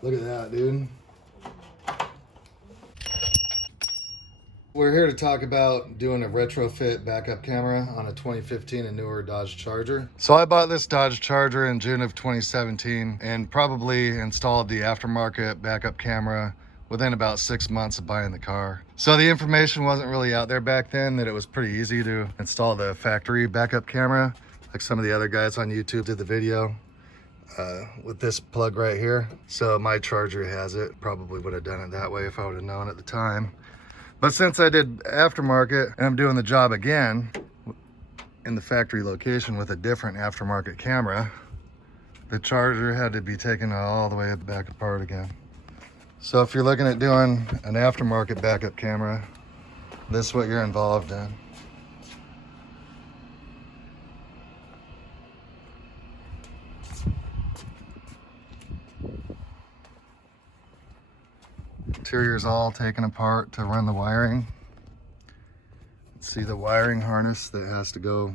Look at that, dude. We're here to talk about doing a retrofit backup camera on a 2015 and newer Dodge Charger. So I bought this Dodge Charger in June of 2017 and probably installed the aftermarket backup camera within about 6 months of buying the car. So the information wasn't really out there back then that it was pretty easy to install the factory backup camera. Like some of the other guys on YouTube did the video with this plug right here. So my Charger has it. Probably would have done it that way if I would have known at the time. But since I did aftermarket and I'm doing the job again in the factory location with a different aftermarket camera, the Charger had to be taken all the way back apart again. So if you're looking at doing an aftermarket backup camera, this is what you're involved in. Interior's all taken apart to run the wiring. See the wiring harness that has to go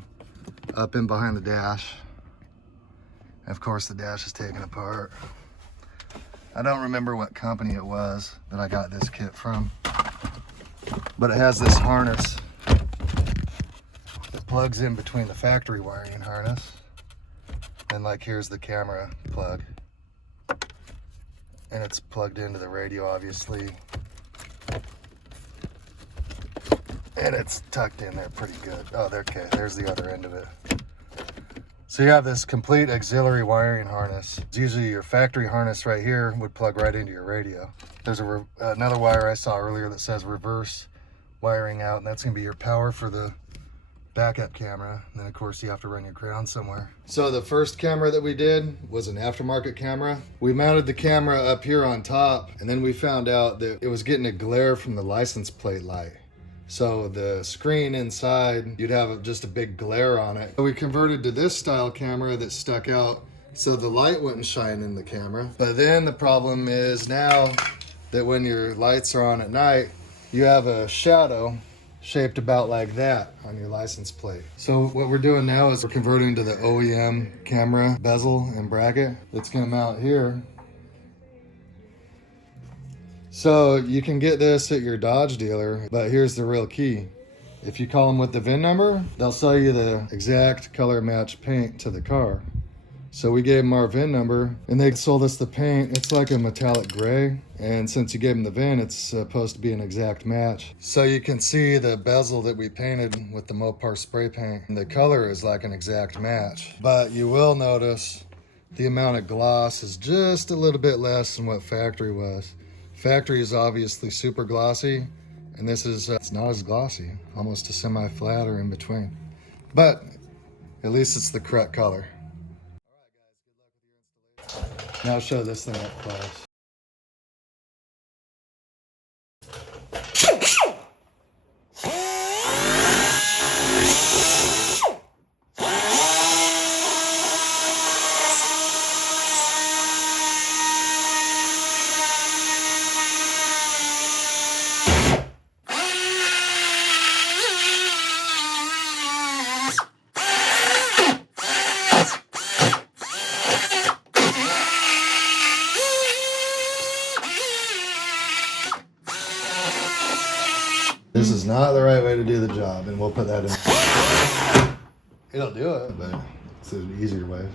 up and behind the dash. And of course the dash is taken apart. I don't remember what company it was that I got this kit from, but it has this harness that plugs in between the factory wiring harness. And like here's the camera plug. And it's plugged into the radio, obviously. And it's tucked in there pretty good. Oh, okay, there's the other end of it. So you have this complete auxiliary wiring harness. Usually your factory harness right here would plug right into your radio. There's another wire I saw earlier that says reverse wiring out, and that's gonna be your power for the backup camera. And then of course you have to run your ground somewhere. So the first camera that we did was an aftermarket camera. We mounted the camera up here on top, and then we found out that it was getting a glare from the license plate light. So the screen inside, you'd have just a big glare on it. We converted to this style camera that stuck out so the light wouldn't shine in the camera. But then the problem is now that when your lights are on at night, you have a shadow shaped about like that on your license plate. So what we're doing now is we're converting to the OEM camera bezel and bracket that's gonna mount here. So you can get this at your Dodge dealer, but here's the real key. If you call them with the VIN number, they'll sell you the exact color match paint to the car. So we gave them our VIN number and they sold us the paint. It's like a metallic gray. And since you gave them the VIN, it's supposed to be an exact match. So you can see the bezel that we painted with the Mopar spray paint. And the color is like an exact match. But you will notice the amount of gloss is just a little bit less than what factory was. Factory is obviously super glossy. And this is, it's not as glossy, almost a semi-flat or in between. But at least it's the correct color. Now I'll show this thing up close. This is not the right way to do the job, and we'll put that in. It'll do it, but it's an easier way.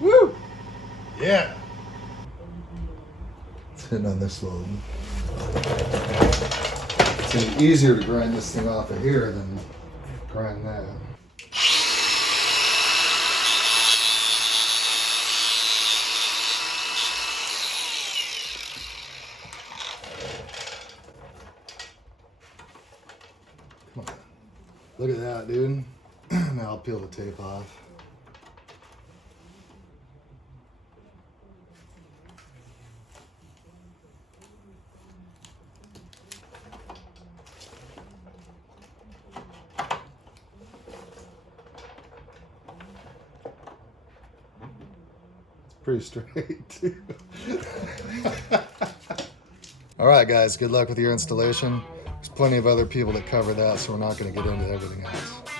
Woo! Yeah! Sitting on this little. It's easier to grind this thing off of here than grind that. Come on. Look at that, dude. Now I'll peel the tape off. pretty straight too. All right, guys, good luck with your installation. There's plenty of other people that cover that, so we're not going to get into everything else.